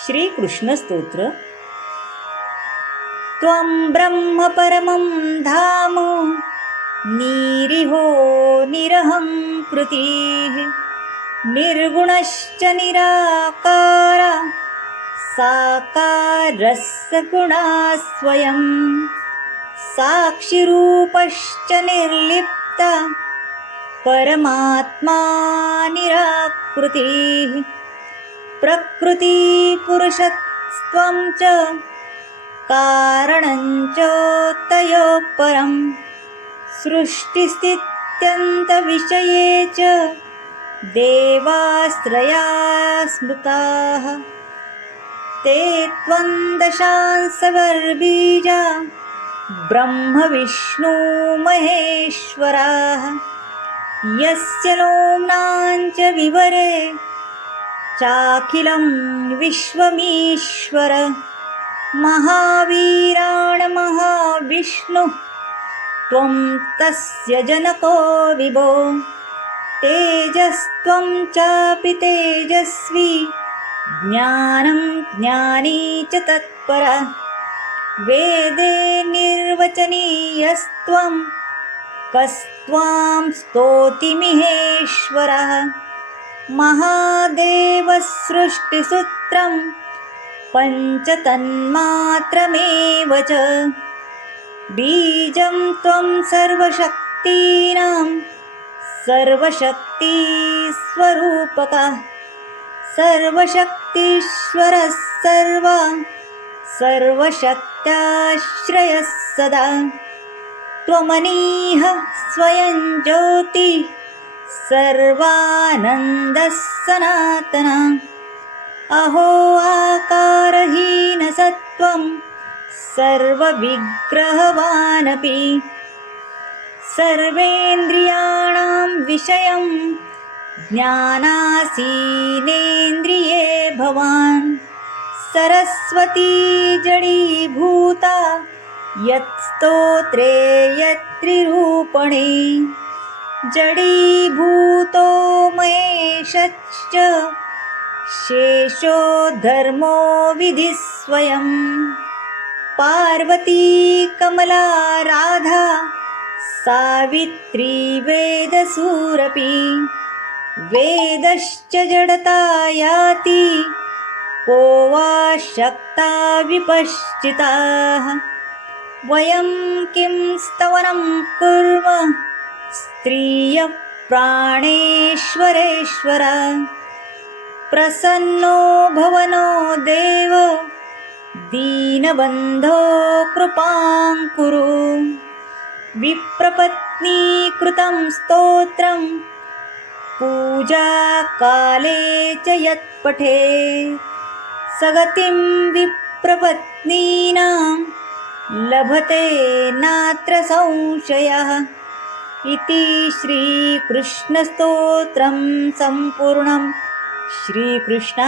श्रीकृष्णस्तोत्र। त्वं ब्रह्म परमं धाम निरिहो निरहं कृतिः। निर्गुणश्च निराकार साकारस्य गुणा स्वयं साक्षिरूपश्च निर्लिप्ता परमात्मा निराकृतिः प्रकृतिपुरुषत्वं च कारणञ्च तयोः परं सृष्टिस्थित्यन्तविषये च देवाश्रया स्मृताः ते त्वन्दशांसवर्बीजा ब्रह्मविष्णुमहेश्वराः। यस्य लोम्नाञ्च विवरे चाखिलं विश्वमीश्वर महावीराणमहाविष्णुः त्वं तस्य जनको विभो। तेजस्त्वं चापि तेजस्वी। ज्ञानं ज्ञानी च तत्पर। वेदे निर्वचनीयस्त्वं। कस्त्वां स्तोतिमिहेश्वरः महादेवसृष्टिसूत्रं पञ्चतन्मात्रमेव च। बीजं त्वं सर्वशक्तीनां सर्वशक्तिस्वरूपकः। सर्वशक्तीश्वरः सर्वा सर्वशक्त्याश्रयः सदा। त्वमनीह स्वयं ज्योति सर्वानन्दः सनातना। अहो आकारहीनसत्त्वं सर्वविग्रहवानपि। सर्वेन्द्रियाणां विषयं ज्ञानासीनेन्द्रिये भवान्। सरस्वती जडीभूता यत्स्तोत्रे यत्रिरूपणे जडीभूतो महेशश्च शेषो धर्मो विधिस्वयं। पार्वती कमला राधा सावित्री वेदसूरपि वेदश्च जडता याति को वा शक्ता विपश्चिताः। वयं किं स्तवनं कुर्म स्त्रियप्राणेश्वरेश्वर प्रसन्नो भवनो देव दीनबन्धो कृपां कुरु। विप्रपत्नीकृतं स्तोत्रं पूजाकाले च यत्पठे। सगतिं विप्रपत्नीनां लभते नात्र संशयः इति श्रीकृष्णस्तोत्रं सम्पूर्णं श्रीकृष्णार्पणमस्तु।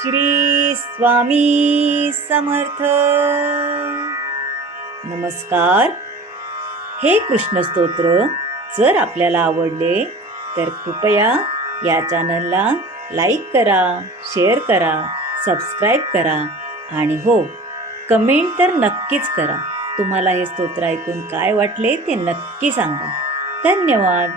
श्रीस्वामी समर्थ। नमस्कार। हे कृष्णस्तोत्र जर आपल्याला आवडले तर कृपया या चॅनलला लाईक करा शेअर करा सबस्क्राईब करा आणि हो कमेंट तर नक्कीच करा. तुम्हाला हे स्तोत्र ऐकून काय वाटले ते नक्की सांगा. धन्यवाद.